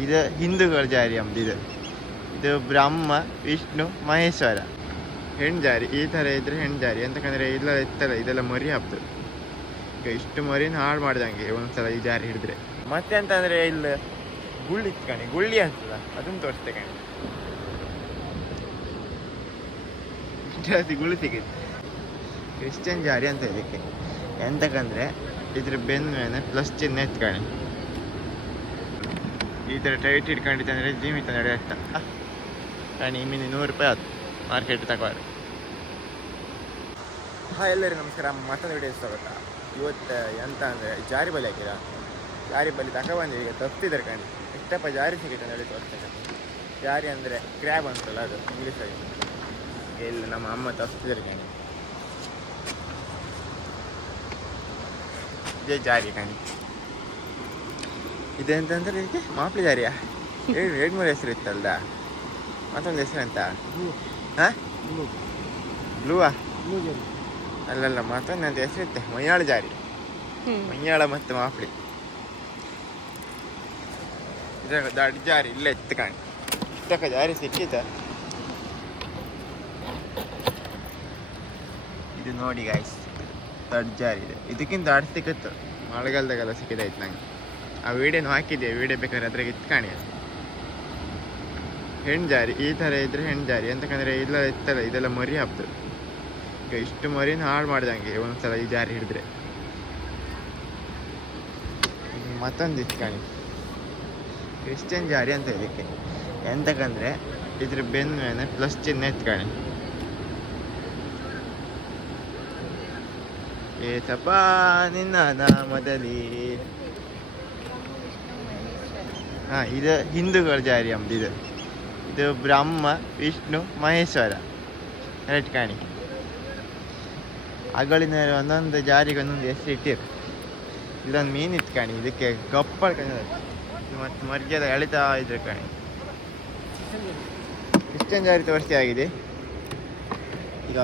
ಇದು ಹಿಂದೂಗಳ ಜಾರಿ ಅಂಬದು ಇದು ಇದು ಬ್ರಹ್ಮ ವಿಷ್ಣು ಮಹೇಶ್ವರ ಹೆಣ್ಣು ಜಾರಿ ಈ ಥರ ಇದ್ರೆ ಹೆಣ್ಣು ಜಾರಿ ಎಂತಕಂದ್ರೆ ಇಲ್ಲ ಇತ್ತಲ್ಲ ಇದೆಲ್ಲ ಮರಿ ಹಬ್ದು ಈಗ ಇಷ್ಟು ಮರಿನ ಹಾಳು ಮಾಡ್ದಂಗೆ ಒಂದ್ಸಲ ಈ ಜಾರಿ ಹಿಡಿದ್ರೆ ಮತ್ತೆ ಅಂತಂದ್ರೆ ಇಲ್ಲಿ ಗುಳ್ಳಿ ಕಣಿ ಗುಳ್ಳಿ ಅಂತಲ್ಲ ಅದನ್ನು ತೋರಿಸ್ತೇ ಕಣಿ ಜಾಸ್ತಿ ಗುಳ್ಳಿ ಸಿಗುತ್ತೆ ಕ್ರಿಶ್ಚಿಯನ್ ಜಾರಿ ಅಂತ ಇದಕ್ಕೆ ಎಂತಕಂದ್ರೆ ಇದ್ರ ಬೆನ್ನ ಪ್ಲಸ್ ಚಿಹ್ನೆ ಎತ್ಕಣಿ ಈ ಥರ ಟೈಟ್ ಹಿಡ್ಕೊಂಡಿತ್ತಂದ್ರೆ ಜೀವಿತ ನಡೆಯುತ್ತ ಕಣಿ ಮೀನು ನೂರು ರೂಪಾಯಿ ಆಯ್ತು. ಮಾರ್ಕೆಟ್ ತಗೋರಿ. ಹಾಂ ಎಲ್ಲರಿಗೂ ನಮಸ್ಕಾರ. ಮತ್ತೊಂದು ವಿಡಿಯೋ ಸ್ವಾಗತ. ಇವತ್ತು ಎಂತ ಅಂದರೆ ಜಾರಿ ಬಲಿ ಹಾಕಿದ. ಜಾರಿ ಬಲಿ ತಗೊಬಂದು ಈಗ ತಪ್ಪಿದ್ದಾರೆ ಕಣಿ. ಇಷ್ಟಪ್ಪ ಜಾರಿ ಸಿಗುತ್ತೆ ಹೇಳಿ ತೋರಿಸ್ತೇನೆ. ಜಾರಿ ಅಂದರೆ ಕ್ರ್ಯಾಬ್ ಅಂತಲ್ಲ ಅದು ಇಂಗ್ಲೀಷಲ್ಲಿ ಇಲ್ಲಿ ನಮ್ಮ ಅಮ್ಮ ತಪ್ಪಿದ್ದಾರೆ ಕಣಿ. ಇದೇ ಜಾರಿ ಕಣಿ. ಇದೆಂತಂದ್ರೆ ಇದಕ್ಕೆ ಮಾಪ್ಲಿ ದಾರಿಯ ಎರಡು ಎರಡು ಮೂರು ಹೆಸರು ಇತ್ತಲ್ದ? ಮತ್ತೊಂದು ಹೆಸರು ಅಂತ ಹಾಂ? ಬ್ಲೂವಾ? ಅಲ್ಲಲ್ಲ ಮತ್ತೊಂದು ಅಂತ ಹೆಸರು ಇತ್ತೆ? ಮೈಯಾಳ ಜಾರಿ. ಮೈಯಾಳ ಮತ್ತು ಮಾಪ್ಲಿ. ಇದ್ರಾಗ ದೊಡ್ಡ ಜಾರಿ ಇಲ್ಲ ಇತ್ತು ಕಾಣಿ. ಇತ್ತಕ್ಕ ಜಾರಿ ಸಿಕ್ಕಿತ. ಇದು ನೋಡಿ ಗಾಯ್ಸ್ ದೊಡ್ಡ ಜಾರಿ ಇದೆ. ಇದಕ್ಕಿಂತ ದಾಡ್ ಸಿಕ್ಕಿತ್ತು ಮಳೆಗಾಲದಾಗೆಲ್ಲ ಸಿಕ್ಕಿದಾಯ್ತು ನಂಗೆ. ಆ ವಿಡಿಯೋನು ಹಾಕಿದ್ದೆ ವಿಡಿಯೋ ಬೇಕಾದ್ರೆ ಅದ್ರಾಗ ಇತ್ತು ಕಾಣಿ ಹೆಣ್ಣು ಜಾರಿ ಈ ಥರ ಇದ್ರೆ ಹೆಣ್ಜಾರಿ ಎಂತಕಂದ್ರೆ ಇಲ್ಲ ಇತ್ತಲ್ಲ, ಇದೆಲ್ಲ ಮರಿ ಹಬ್ದು. ಈಗ ಇಷ್ಟು ಮರಿನ ಹಾಳು ಮಾಡ್ದಂಗೆ ಒಂದ್ಸಲ ಈ ಜಾರಿ ಹಿಡಿದ್ರೆ. ಮತ್ತೊಂದು ಇತ್ತು ಕಾಣಿ ಕ್ರಿಶ್ಚಿಯನ್ ಜಾರಿ ಅಂತ ಇದಕ್ಕೆ. ಎಂತಕಂದ್ರೆ ಇದ್ರ ಬೆನ್ನ ಮೇಲೆ ಪ್ಲಸ್ ಚಿಹ್ನೆ ಎತ್ಕಾಣಿ ಕಾಣಿ ಏಸಪ್ಪ ನಿನ್ನ ನಾಮದಲ್ಲಿ ಹಾಂ ಇದು ಹಿಂದೂಗಳ ಜಾರಿ ಅಂಬದು ಇದು ಬ್ರಹ್ಮ ವಿಷ್ಣು ಮಹೇಶ್ವರ ಕರೆಕ್ಟ್ ಕಾಣಿ ಅಗಳಿನ ಒಂದೊಂದು ಜಾರಿಗೆ ಒಂದೊಂದು ಹೆಸರು ಇಟ್ಟಿರು ಇಲ್ಲೊಂದು ಮೀನು ಇತ್ತು ಕಾಣಿ ಇದಕ್ಕೆ ಗಪ್ಪಳ ಮತ್ತು ಮರ್ಗೆಲ್ಲ ಎಳಿತಾ ಇದ್ರು ಕಾಣಿ ಕ್ರಿಶ್ಚಿಯನ್ ಜಾರಿ ತೋರಿಸಿ ಆಗಿದೆ ಈಗ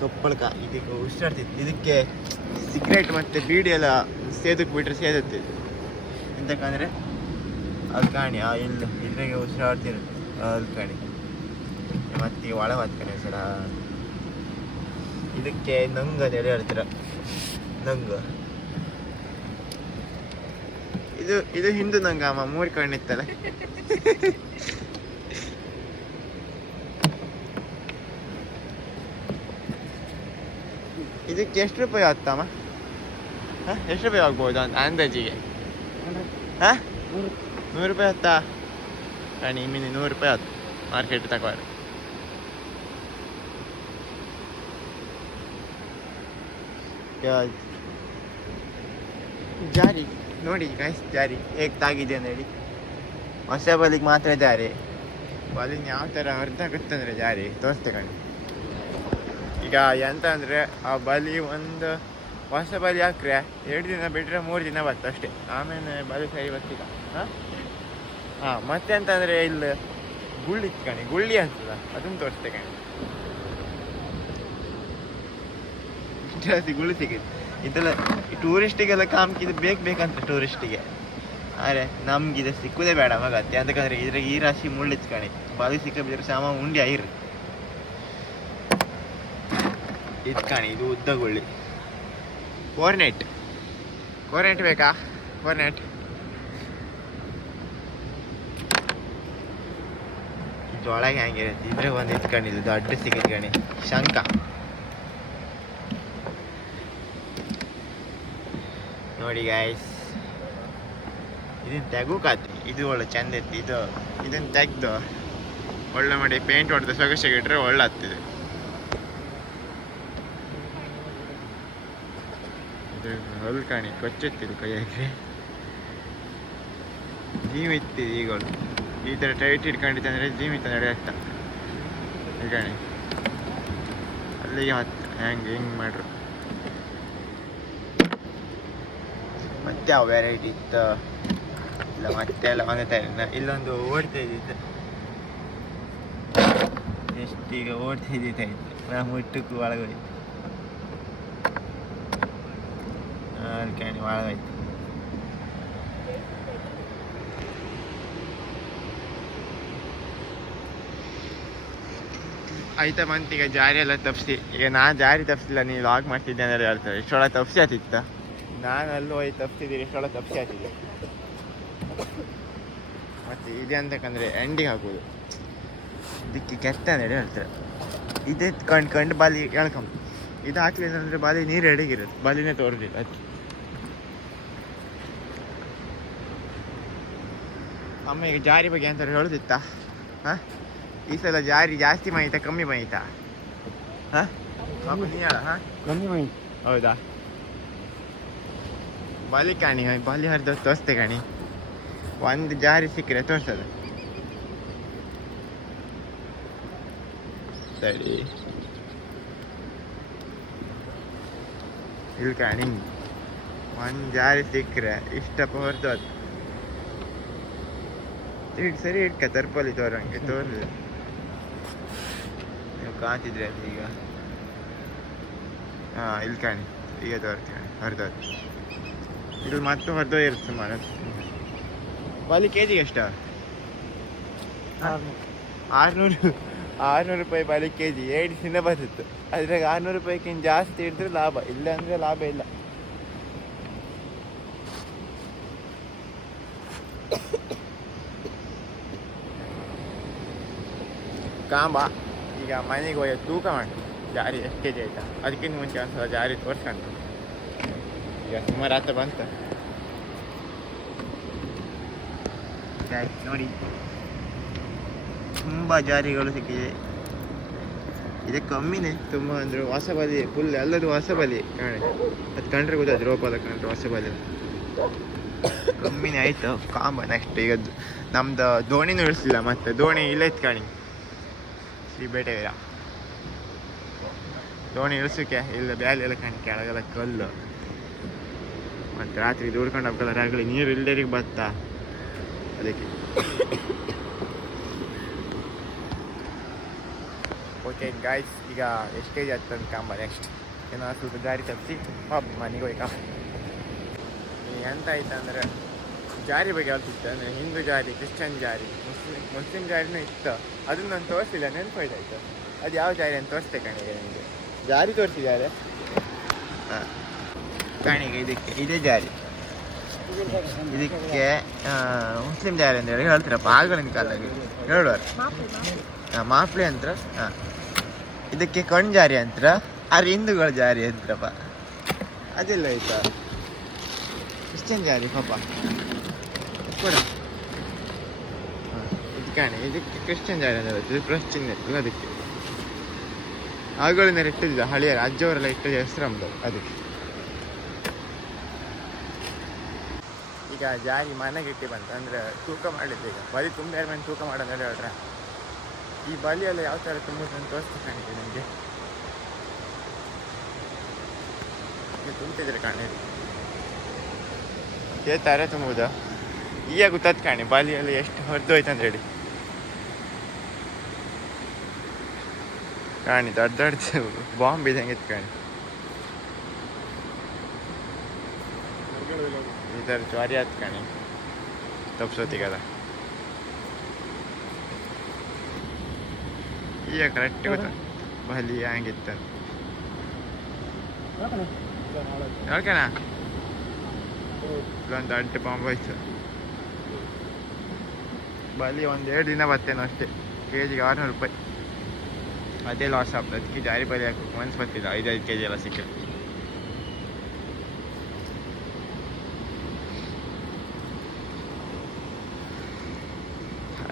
ಕಪ್ಪಳಕ ಇದಕ್ಕೆ ಉಸಿರಾಡ್ತಿತ್ತು ಇದಕ್ಕೆ ಸಿಗರೇಟ್ ಮತ್ತು ಬೀಡಿ ಎಲ್ಲ ಸೇದಕ್ಕೆ ಬಿಟ್ಟರೆ ಸೇದುತ್ತೆ ಇದು. ಎಂತಕ್ಕಂದ್ರೆ ಅದು ಕಾಣಿ ಆ ಇಲ್ಲಿ, ಇಲ್ಲಿಗೆ ಉಸಿರಾಡ್ತೀನಿ ಅಲ್ಲಿ ಕಾಣಿ ಮತ್ತೆ ಒಳ ಕಣಿ ಸರ. ಇದಕ್ಕೆ ನಂಗೆ ಅಂತ ಹೇಳಿ ಹೇಳ್ತೀರ ನಂಗು. ಇದು ಇದು ಹಿಂದೂ ನಂಗ, ಅಮ್ಮ. ಮೂರು ಕಣ್ಣಿತ್ತಲ್ಲ ಇದಕ್ಕೆ ಎಷ್ಟು ರೂಪಾಯಿ ಆಗ್ತಮ್ಮ ಹಾಂ? ಎಷ್ಟು ರೂಪಾಯಿ ಆಗ್ಬೋದು ಅಂತ ಅಂದಾಜಿಗೆ? ಹಾಂ? ನೂರು ರೂಪಾಯಿ ಆಯ್ತಾ ರಾಣಿ ಮೀನು ನೂರು ರೂಪಾಯಿ ಆಯ್ತು ಮಾರ್ಕೆಟ್ ತಗೋರಿ ಜಾರಿ. ನೋಡಿ ಗೈಸ್ ಜಾರಿ. ಹೇಗೆ ತಾಗಿದೆ ಹೇಳಿ ಹೊಸ ಬಲಿಗೆ ಮಾತ್ರ ಜಾರಿ. ಬಲಿನ ಯಾವ ಥರ ಅರ್ಧ ಆಗುತ್ತಂದ್ರೆ ಜಾರಿ. ತೋರಿಸ್ತೆ ಕಣಿ. ಈಗ ಎಂತ ಅಂದರೆ, ಆ ಬಲಿ ಒಂದು ಬಲಿ ಹಾಕ್ರೆ ಎರಡು ದಿನ ಬಿಟ್ಟರೆ ಮೂರು ದಿನ ಬರ್ತದೆ ಅಷ್ಟೇ. ಆಮೇಲೆ ಬಲಿ ಸರಿ ಬರ್ತಿಲ್ಲ. ಹಾಂ? ಹಾಂ, ಮತ್ತೆ ಅಂತಂದರೆ ಇಲ್ಲಿ ಗುಳ್ಳಿ ಕಣಿ, ಗುಳ್ಳಿ ಅಂತದ. ಅದನ್ನು ತೋರಿಸ್ತೆ ಕಣಿ. ಜಾಸ್ತಿ ಗುಳ್ಳಿ ಸಿಗುತ್ತೆ ಇದೆಲ್ಲ ಟೂರಿಸ್ಟಿಗೆಲ್ಲ ಕಾಮ್ಕಿದು ಬೇಕು ಬೇಕಂತ ಟೂರಿಸ್ಟಿಗೆ ಆದರೆ ನಮ್ಗೆ ಇದು ಸಿಕ್ಕುದೇ ಬೇಡ ಮಗತ್ತೆ ಅದಕ್ಕಂದ್ರೆ ಇದ್ರಾಗ ಈ ರಾಶಿ ಮುಳ್ಳಿತ್ ಕಣಿ. ಬಲಿ ಸಿಕ್ಕಬಿದ್ರೆ ಸಾಮ ಉಂಡಿ ಐರು ಇದು ಕಾಣಿ, ಇದು ಉದ್ದ ಗುಳ್ಳಿ. ಕೋರ್ನೆಟ್ ಕೋರ್ನೆಟ್ ಬೇಕಾ? ಕೋರ್ನೆಟ್ ಇದೊಳಗೆ ಹೆಂಗಿರುತ್ತೆ ಇದ್ರೆ ಒಂದು ಇತ್ಕೊಂಡಿದ್ದು ದೊಡ್ಡ ಸಿಗಿದ್ಕಣಿ ಕಣಿ ಶಂಕ. ನೋಡಿ ಗಾಯ್ಸ್ ಇದನ್ನ ತೆಗೋಕಾತಿ ಇದು ಒಳ್ಳೆ ಚಂದ ಇತ್ತು. ಇದು ಇದನ್ನ ತೆಗ್ದು ಒಳ್ಳೆ ಮಾಡಿ ಪೇಂಟ್ ಹೊಡೆದು ಸೊಗಸಾಗಿ ಇಟ್ರೆ ಒಳ್ಳೆ ಆಗ್ತದೆ ಇದು ಹೊಲ್ ಕಾಣಿ ಕೊಚ್ಚುತ್ತಿದ್ದು ಕೈಯಾಗೆ. ಜೀವ ಇತ್ತಿದೆ ಈಗಳು ಈ ಥರ ಟೈಟ್ ಹಿಡ್ಕೊಂಡಿದ್ದಂದರೆ ಜೀವ ಇತ್ತು ನಡೆ ಹತ್ತ ಕಾಣಿ ಅಲ್ಲಿಗೆ ಹತ್ತು ಹೆಂಗೆ ಹೆಂಗೆ ಮಾಡ್ರು. ಮತ್ತೆ ಯಾವ ವೆರೈಟಿ ಇತ್ತು? ಇಲ್ಲ, ಮತ್ತೆ ಎಲ್ಲ ಒಂದೇ ಥರ ಇಲ್ಲೊಂದು ಓಡ್ತಾ ಇದ್ದಿತ್ತು ಎಷ್ಟೀಗ ಓಡ್ತಾ ಇದ್ದಿತ್ತು ನಾವು ಮುಟ್ಟಕ್ಕೂ ಒಳಗೋಯ್ತು ಕೇಳಿ ಒಳಗಾಯ್ತು ಆಯ್ತಾ ಮಂತ್ ಈಗ ಜಾರಿ ಎಲ್ಲ ತಪ್ಸಿ ಈಗ ನಾನು ಜಾರಿ ತಪ್ಸಿಲ್ಲ ನೀವು ಲಾಗ್ ಮಾಡ್ತಿದ್ದೆ ಅಂದ್ರೆ ಹೇಳ್ತಾರೆ ಇಷ್ಟೊಳ ತಪ್ಸಿ ಆತಿತ್ತ ನಾನು ಅಲ್ಲೂ ಹೋಗಿ ತಪ್ಪಿಸಿದ್ದೀನಿ ಇಷ್ಟೊಳ ತಪ್ಸಿ ಆತಿದ್ದೆ ಮತ್ತೆ ಇದೆ ಅಂತಕ್ಕಂದರೆ ಎಂಡಿಂಗ್ ಹಾಕೋದು ಇದಕ್ಕೆ ಕೆಟ್ಟ ಅಂದ್ರೆ ಹೇಳ್ತಾರೆ ಇದೆ ಕಂಡು ಕಂಡು ಬಾಲಿ ಹೇಳ್ಕೊಂಬ ಇದು ಹಾಕ್ಲಿಲ್ಲ ಅಂದ್ರೆ ಬಾಲಿ ನೀರು ಎಡಗಿರುತ್ತೆ ಬಾಲಿನೇ ತೋರಿಸಿಲ್ಲ ಅದಕ್ಕೆ ಅಮ್ಮ ಈಗ ಜಾರಿ ಬಗ್ಗೆ ಅಂತ ಹೇಳುದಿತ್ತ? ಹಾಂ? ಈ ಸಲ ಜಾರಿ ಜಾಸ್ತಿ ಮಾಹಿತ ಕಮ್ಮಿ ಮಾಹಿತ? ಹಾಂ? ಕಮ್ಮಿ ಮೈ ಹೌದಾ? ಬಾಲಿ ಕಾಣಿ ಬಾಲಿ ಹರಿದ ತೋರಿಸ್ತೆ ಕಾಣಿ. ಒಂದು ಜಾರಿ ಸಿಕ್ಕರೆ ತೋರಿಸೋದು. ಸರಿ. ಇಲ್ಲಿ ಕಾಣಿ. ಒಂದು ಜಾರಿ ಸಿಕ್ಕರೆ ಇಷ್ಟಪ್ಪ ಹೊರತು ಅದು ಇಡ್ ಸರಿ ಇಟ್ಕ ತರ್ಪಲ್ಲಿ ತೋರಂಗೆ ತೋರ್ಲಿ ನೀವು ಕಾಣ್ತಿದ್ರಿ ಅದು ಈಗ. ಹಾಂ ಇಲ್ಲಿ ಕಾಣಿ ಈಗ ತೋರ್ತೀನಿ ಹೊರದೋದು ಇಲ್ಲಿ ಮತ್ತೆ ಹೊರದೋ ಇರುತ್ತೆ ಮರ ಬಾಲಿ ಕೆ ಜಿಗೆ ಎಷ್ಟು? ಆರ್ನೂರು. ಆರ್ನೂರು ರೂಪಾಯಿ ಬಾಲಿ ಕೆ ಜಿ ಎರಡು ದಿನ ಬರ್ತಿತ್ತು ಅದ್ರಾಗ ಆರುನೂರು ರೂಪಾಯಿಗಿಂತ ಜಾಸ್ತಿ ಇಡಿದ್ರೆ ಲಾಭ. ಇಲ್ಲ ಅಂದರೆ ಲಾಭ ಇಲ್ಲ. ಕಾಂಬ. ಈಗ ಮನೆಗೆ ಹೋಗಿ ತೂಕ ಮಾಡಿ. ಜಾರಿ ಎಷ್ಟು ಕೆ ಜಿ ಆಯ್ತಾ? ಅದಕ್ಕಿಂತ ಮುಂಚೆ ಒಂದ್ಸಲ ಜಾರಿ ತೋರಿಸ್ಕೊಂಡು. ಈಗ ಸುಮಾರು ಆತ ಬಂತ. ನೋಡಿ. ತುಂಬ ಜಾರಿಗಳು ಸಿಕ್ಕಿದೆ. ಇದು ಕಮ್ಮಿನೇ ತುಂಬ ಅಂದ್ರೆ ಹೊಸಬಲಿ ಫುಲ್ ಎಲ್ಲದು ಹೊಸಬಲಿ ಕಾಣೆ ಅದು ಕಂಡ್ರೆ ಗೊತ್ತಾಯ್ತು ರೋಪಾಲ ಕಂಡ್ರೆ ಹೊಸ ಬಲಿ ಕಮ್ಮಿನೇ ಆಯಿತು, ಕಾಂಬ ನೆಕ್ಸ್ಟ್ ಈಗ ನಮ್ದು ದೋಣಿನೂ ಇಳಿಸಿಲ್ಲ ಮತ್ತೆ ದೋಣಿ ಇಲ್ಲ ಇತ್ತು ಕಾಣಿ ಬೇಟೆ ಬೇಟೆವೀರ ದೋಣಿ ಇಳಿಸೋಕೆ ಇಲ್ಲ ಬ್ಯಾಲೆ ಎಲ್ಲ ಕಾಣಿ ಕೆಳಗೆಲ್ಲ ಕಲ್ಲು. ಮತ್ತು ರಾತ್ರಿ ದೂಡ್ಕೊಂಡು ಹೋಗ್ಕಲ್ಲ ರಾಗಲಿ ನೀರು ಇಲ್ದೇರಿಗೆ ಬತ್ತ? ಅದಕ್ಕೆ. ಓಕೆ ಗಾಯ್ಸ್ ಈಗ ಎಷ್ಟೇ ಆಗ್ತದೆ ಕಾಂಬ ನೆಕ್ಸ್ಟ್ ಏನೋ ಸ್ವಲ್ಪ ದಾರಿ ತಪ್ಪಿಸಿ ಪಾಪ ಮನೆಗೆ ಹೋಯ್ಕ ಎಂತ ಜಾರಿ ಬಗ್ಗೆ ಹೇಳ್ತಿತ್ತು ಅಂದರೆ ಹಿಂದೂ ಜಾರಿ, ಕ್ರಿಶ್ಚಿಯನ್ ಜಾರಿ, ಮುಸ್ಲಿಂ ಮುಸ್ಲಿಂ ಜಾರಿನೂ ಇತ್ತು. ಅದನ್ನ ನಾನು ತೋರಿಸಿಲ್ಲ ನೆನಪಾಯ್ತಾಯ್ತು ಅದು ಯಾವ ಜಾರಿ ಅಂತ ತೋರಿಸ್ತೆ ಕಣಿಗೆ ನಿಮಗೆ. ಜಾರಿ ತೋರಿಸಿದ್ದಾರೆ. ಹಾಂ. ಕಣಿಗೆ ಇದಕ್ಕೆ, ಇದೇ ಜಾರಿ. ಇದಕ್ಕೆ ಮುಸ್ಲಿಂ ಜಾರಿ ಅಂತ ಹೇಳಿ ಹೇಳ್ತೀರಪ್ಪ ಆಗಿನ ಕಾಲದಲ್ಲಿ ಹೇಳುವರು ಹಾಂ ಮಾಪ್ಲಿ ಅಂತ ಹಾಂ. ಇದಕ್ಕೆ ಕಣ್ ಜಾರಿ ಅಂತರ ಆದ್ರೆ ಹಿಂದೂಗಳ ಜಾರಿ ಅಂತರಪ್ಪ ಅದೆಲ್ಲ ಆಯ್ತಾ? ಕ್ರಿಶ್ಚಿಯನ್ ಜಾರಿ ಪಾಪ. ಕೊಡ. ಇದು ಕಾಣಿ. ಇದಕ್ಕೆ ಕ್ರಿಶ್ಚಿಯನ್ ಹೇಳ್ತೀವಿ ಇದು ಕ್ರಿಶ್ಚಿಯನ್ ಇರ್ತಲ್ಲ ಅದಕ್ಕೆ. ಆಗಳಿಂದ ಇಟ್ಟಿದ್ದ ಹಳೆಯ ಅಜ್ಜವರೆಲ್ಲ ಇಟ್ಟಿದ್ದ ಹೆಸರು ನಮ್ದು ಅದಕ್ಕೆ. ಈಗ ಜಾರಿ ಮನೆಗೆ ಇಟ್ಟು ಬಂತು. ಅಂದ್ರೆ ತೂಕ ಮಾಡಿದ್ದೆ ಈಗ. ಬಲಿ ತುಂಬ ಮೇಲೆ ತೂಕ ಮಾಡೋದು ಹೇಳ್ರೆ? ಈ ಬಲಿ ಎಲ್ಲ ಯಾವ ಥರ ತುಂಬೋದು ಅಂತ ತೋರಿಸ್ತಾ ಕಾಣಿದೆ ನಿಮಗೆ. ತುಂಬಿದ್ರೆ ಕಾಣಿ. ಇದೇ ಥರ ತುಂಬುದ? ಈಗ ಗೊತ್ತಾತ್ ಕಾಣಿ ಬಾಲಿ ಎಲ್ಲ ಎಷ್ಟು ಹೊರದು ಹೋಯ್ತು ಅಂತ ಹೇಳಿ. ಕಾಣಿ ದೊಡ್ಡ ದೊಡ್ಡ ಬಾಂಬ್ ಇದ್ದಂಗೆ ಇತ್ತು ಕಾಣಿ. ಈ ಥರ ಜ್ವಾರಿ ಆಯ್ತು ಕಾಣಿ. ತಪ್ಸೋತಿಗದ ಈಗ ಕರೆಕ್ಟ್ ಗೊತ್ತ? ಬಲಿ ಹಂಗಿತ್ತು. ಹೇಳ್ಕಣ ಇಲ್ಲೊಂದು ದೊಡ್ಡ ಬಾಂಬ್ ಹೋಯ್ತು. ಬಲಿ ಒಂದು ಎರಡು ದಿನ ಬರ್ತೇನೋ ಅಷ್ಟೇ. ಕೆ ಜಿಗೆ ಆರುನೂರು ರೂಪಾಯಿ. ಅದೇ ಲಾಸ್ ಆಗ್ತದೆ ಅದಕ್ಕೆ ಜಾರಿ ಬಲಿ ಹಾಕಬೇಕು ಮನ್ಸು ಬರ್ತಿಲ್ಲ ಐದೈದು ಕೆ ಜಿ ಎಲ್ಲ ಸಿಕ್ಕಿದೆ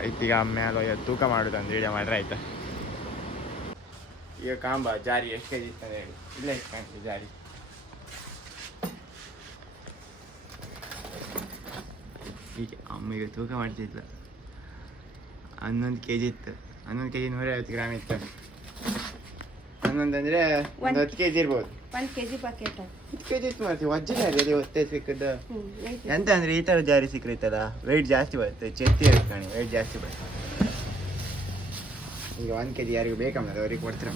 ಆಯ್ತು, ಈಗ ಆಮೇಲೆ ಹೋಗಿ ತೂಕ ಮಾಡೋದು ಒಂದು ವಿಡಿಯೋ ಮಾಡ್ರೆ ಆಯ್ತಾ? ಈಗ ಕಾಂಬ, ಜಾರಿ ಎಷ್ಟು ಕೆ ಜಿ ಇತ್ತು ಹೇಳಿ. ಇಲ್ಲ ಎಷ್ಟು ಕಾಣ್ತೀವಿ ಜಾರಿ. ಈಗ ಅಮ್ಮಿಗೆ ತೂಕ ಮಾಡ್ತಿದ್ಲ. ಹನ್ನೊಂದು ಕೆ ಜಿ ಇತ್ತು. ಹನ್ನೊಂದು ಕೆ ಜಿ ನೂರೈವತ್ತು ಗ್ರಾಮ್ ಇತ್ತು. ಹನ್ನೊಂದು ಅಂದರೆ ಒಂದು ಹತ್ತು ಕೆ ಜಿ ಇರ್ಬೋದು. ಒಂದ್ ಕೆಜಿ ಪಾಕೆಟ್ ಹತ್ತು ಕೆ ಜಿ ಇತ್ತು ಮಾಡ್ತೀವಿ ಅದೇ ಸಿಕ್ಕದ್ದು. ಎಂತ ಅಂದ್ರೆ ಈ ತರ ಜಾರಿ ಸಿಕ್ಕಿರ್ತಲ್ಲ ವೆಯ್ಟ್ ಜಾಸ್ತಿ ಬರುತ್ತೆ. ಚೆತ್ತಿ ಇರುತ್ತೆ ಕಣಿ ವೆಯ್ಟ್ ಜಾಸ್ತಿ ಬರುತ್ತೆ. ಈಗ ಒಂದು ಕೆ ಜಿ ಯಾರಿಗೂ ಬೇಕಮ್ಮ ಅವ್ರಿಗೆ ಕೊಡ್ತೀರ.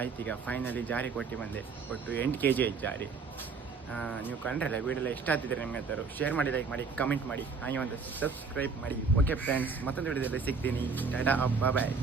ಆಯ್ತು ಈಗ ಫೈನಲಿ ಜಾರಿ ಕೊಟ್ಟು ಬಂದೆ. ಕೊಟ್ಟು ಎಂಟು ಕೆ ಜಿ ಆಯ್ತು ಜಾರಿ. ನೀವು ಕಂಡ್ರಲ್ಲ ವಿಡಿಯೋ ಇಷ್ಟ ಆಗ್ತಿದ್ರೆ ನಿಮ್ಗೆ ಅಂತಾರು ಶೇರ್ ಮಾಡಿ ಲೈಕ್ ಮಾಡಿ ಕಮೆಂಟ್ ಮಾಡಿ, ಹಾಗೆ ಒಂದು ಸಬ್ಸ್ಕ್ರೈಬ್ ಮಾಡಿ. ಓಕೆ ಫ್ರೆಂಡ್ಸ್ ಮತ್ತೊಂದು ವೀಡಿಯೋದಲ್ಲಿ ಸಿಗ್ತೀನಿ. ಟಾಟಾ ಬಾಯ್